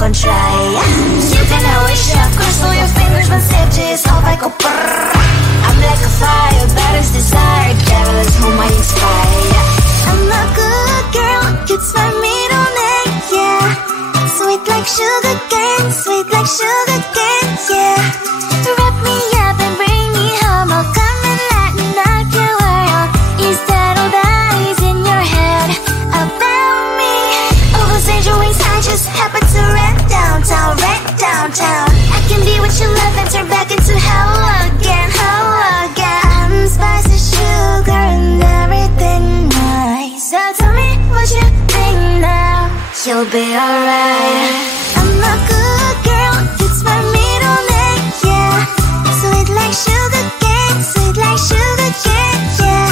con try. You can always shove, cross all your fingers when stitches all vai go brrr. I'm like a fire, that is desire, devil is whom I inspire. I'm a good girl, it's my middle name, yeah. Sweet like sugar cane, sweet like sugar cane, yeah. Wrap me up and bring me home, I'll come and let me knock your world. Is that all that is in your head about me? All those angel wings I just happen to rent downtown, rent downtown. I can be what you love and turn back into hell again, hell again. I'm spicy sugar and everything nice. So tell me what you think now, you'll be alright. I'm a good girl, it's my middle name, yeah. Sweet like sugar cane, sweet like sugar cane, yeah.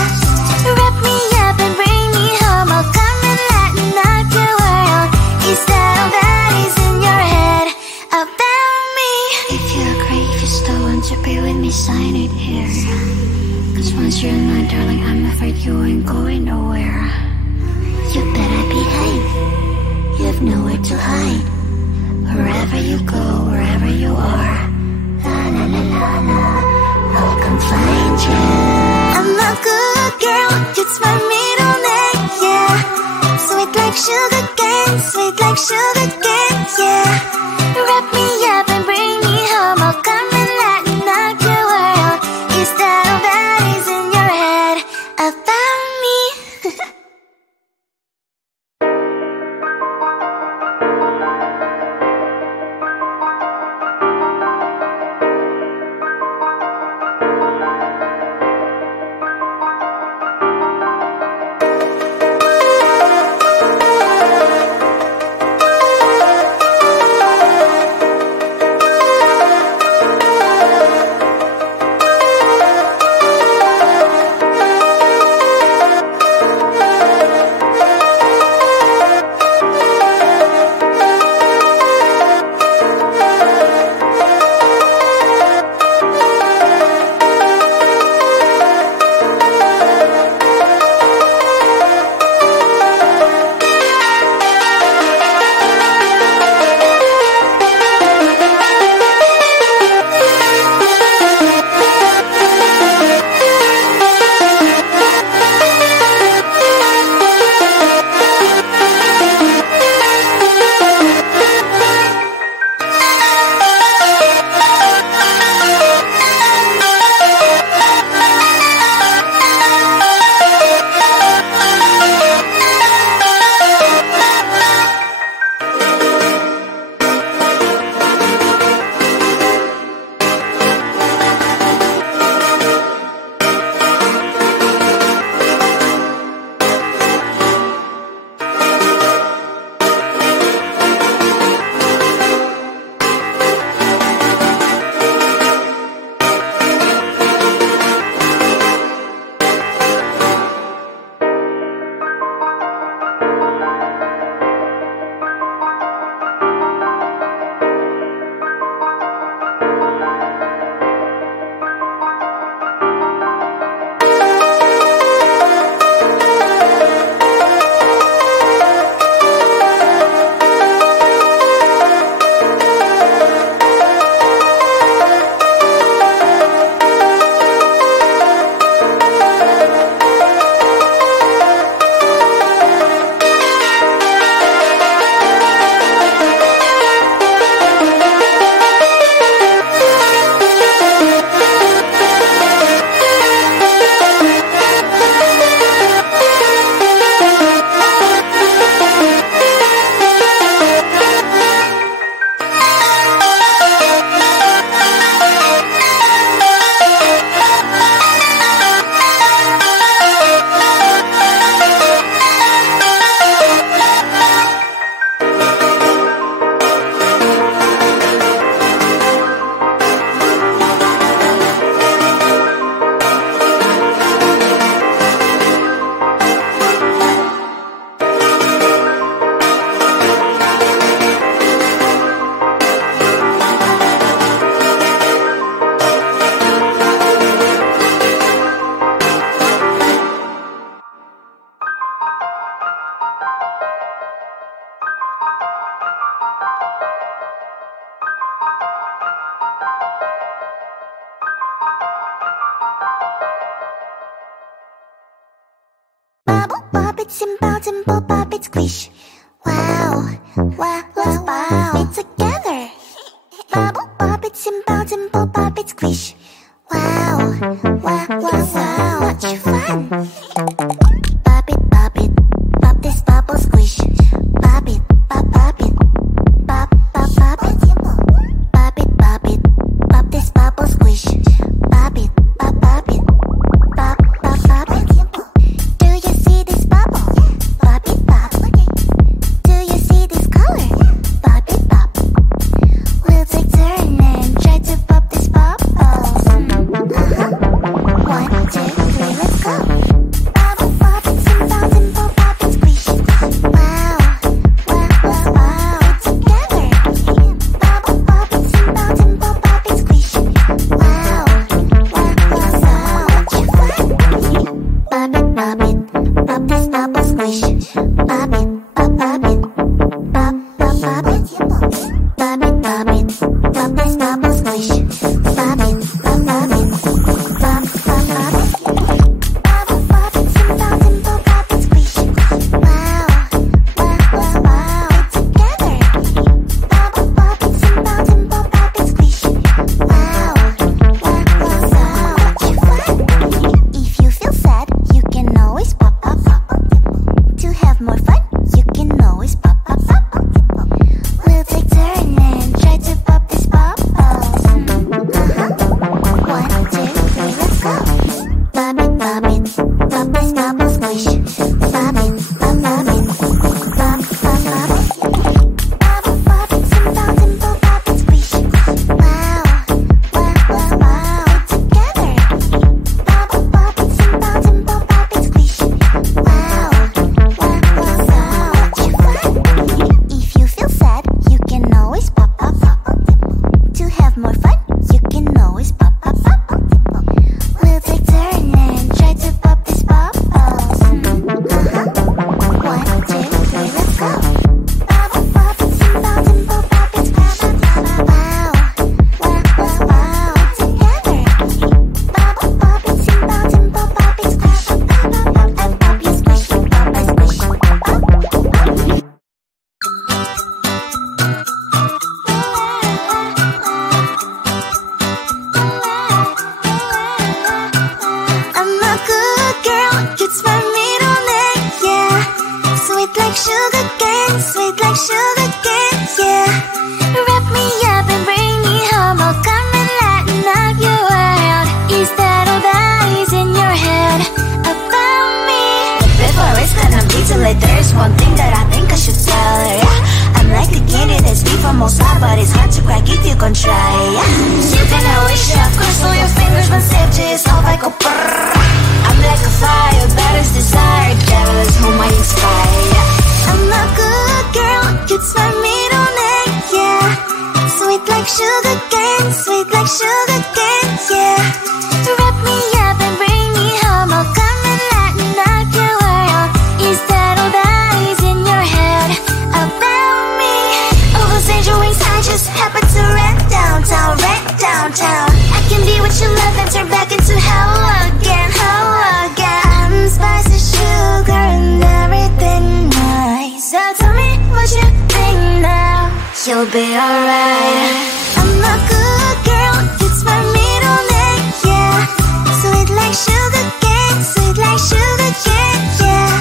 Wrap me up and bring me home, I'll come and let me knock your world. Is that all that is in your head about me? If you agree, if you still want to be with me, sign it here. Cause once you're mine, darling, I'm afraid you ain't going nowhere. You better behave, you have nowhere to hide. Wherever you go, wherever you are, la la la la la, I'll come find you. I'm a good girl, it's my middle name, yeah. Sweet like sugar cane, sweet like sugar cane, yeah. Wrap me up and bring me home, I'll come and let me knock your world. Is that all that is in your head about me? bounce and pop up it squish. Wow, wow, let's pop it together. Bubble pop it and bounce and pop up it squish. Wow, wow, wow, wow, much fun. Pop it, pop this bubble squish. Pop it, pop it, pop, pop, pop it. Pop it, pop this bubble squish. Pop it, pop it, pop, pop, pop it. Do you see this bubble? Pop it, pop. Do you see this color? Pop it, pop. We'll take turn and try to pop this bubble. 1, 2, 3, let's go. Bubble pop it, simple, simple, pop it, squish. Wow, wow, wow, wow, together. Bubble pop it, simple, simple, pop it, squish. Wow, wow, wow, wow, much fun. Pop it, pop this bubble squish. Pop it, pop it, pop, pop, pop it. Pop it, pop this bubble squish. Pop it, pop it, pop, pop, pop it. Bubble pop it, simple, simple, pop it, squish. Wow, wow, wow, wow, together. Bubble pop it, simple, simple, pop it, squish. Wow, wow, wow, wow, much fun. If you feel sad, you can always pop, pop, pop. To have more fun, you can always pop, pop, pop. We'll take turn and try to pop this bubble. 1, 2, 3, let's go. Pop it, pop this bubble squish. Pop it, pop it, pop, pop, pop it. Bubble pop it, simple, simple, pop it, squish. Wow, wow, wow, wow, together. Bubble pop it, simple, simple, pop it, squish. Wow, wow, wow, wow, much fun. If you feel sad, you can always pop, pop, pop. To have more fun, you can always pop, pop, pop. We'll take turn and try to pop this bubble. 1, 2, 3, let's go. Bubble pop it, simple, simple, pop it, squish. Wow, wow, wow, wow, together. Bubble pop it, simple, simple, pop it, squish. And pop you squish, pop and squish. I'm a good girl, it's my middle name, yeah. Sweet like sugar cane, sweet like sugar cane, yeah. Wrap me up and bring me home, I'll come and lighten up your world. Is that all that is in your head about me? Before it's gonna be too late, there's one thing that I think I should tell her, yeah. I'm like the candy that's sweet from most high, but it's hard to crack if you gon' try, yeah. You can always shove, crystal your fingers when sandwiches all like a brrrr. I'm like a fire, that is desire, devil is whom I inspire, yeah. I'm a good girl, it's my middle name, yeah. Sweet like sugar cane, sweet like sugar cane, yeah. Wrap me up and bring me home, I'll come and lighten up your world. Is that all that is in your head about me? Oh, those angel wings, I just happen to rent downtown, I can be what you love and turn back into hell again, I'm spicy sugar and everything nice. So tell me what you think now, you'll be alright. I'm a good girl, it's my middle name, yeah. Sweet like sugar cane, sweet like sugar cane, yeah.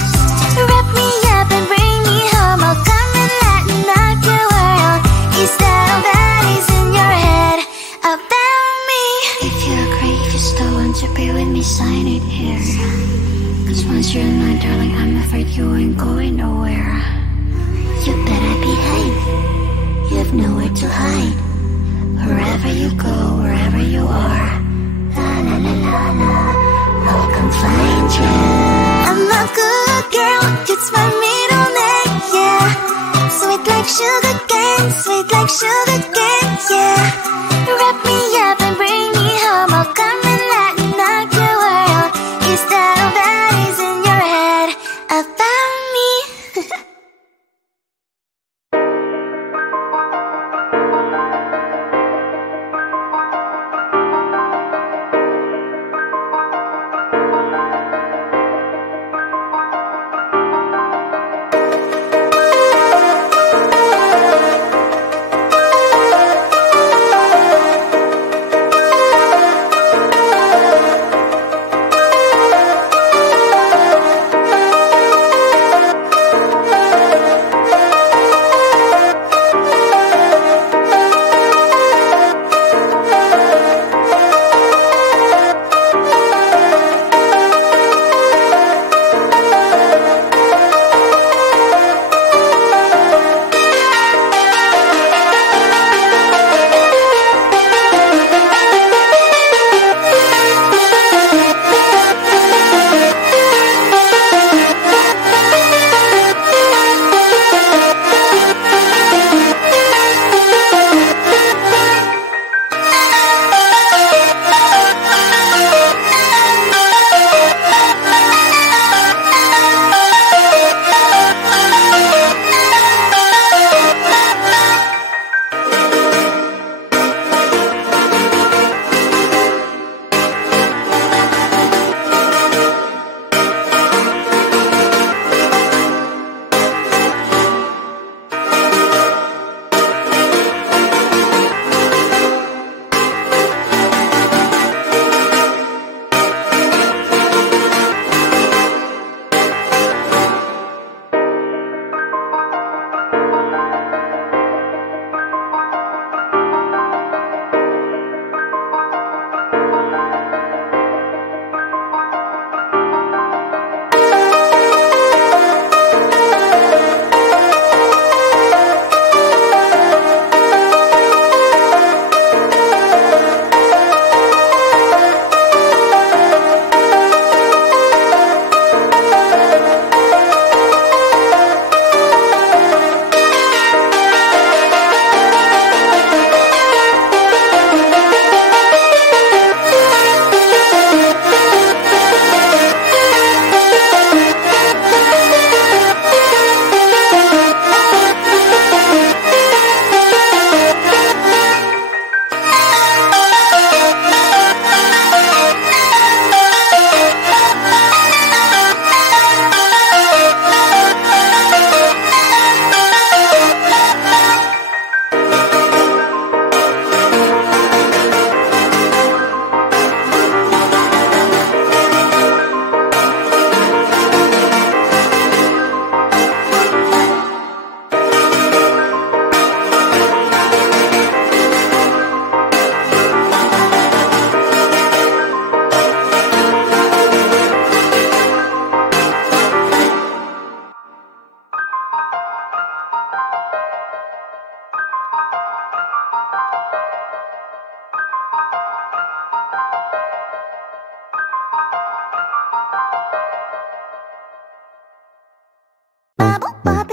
Wrap me up and bring me home, I'll come and lighten up your world. Is that all that is in your head about me? If you agree, if you still want to be with me, sign it here. Cause once you're in line, darling, I'm afraid you ain't going nowhere. You better behave, you have nowhere to hide. Wherever you go, wherever you are, la la la la la, I'll come find you. I'm a good girl, it's my middle name, yeah. Sweet like sugar cane, sweet like sugar cane, yeah. Wrap me up and bring me home, I'll come and lighten up your world. Is that all that is in your head about me?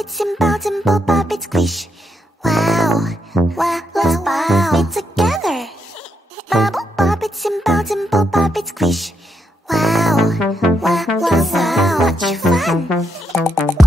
it's about and pop up, it's squish. Wow, wow, let's pop it together. Bubble pop, it's about and pop up, it's squish. Wow, wow, wow, wow, much fun.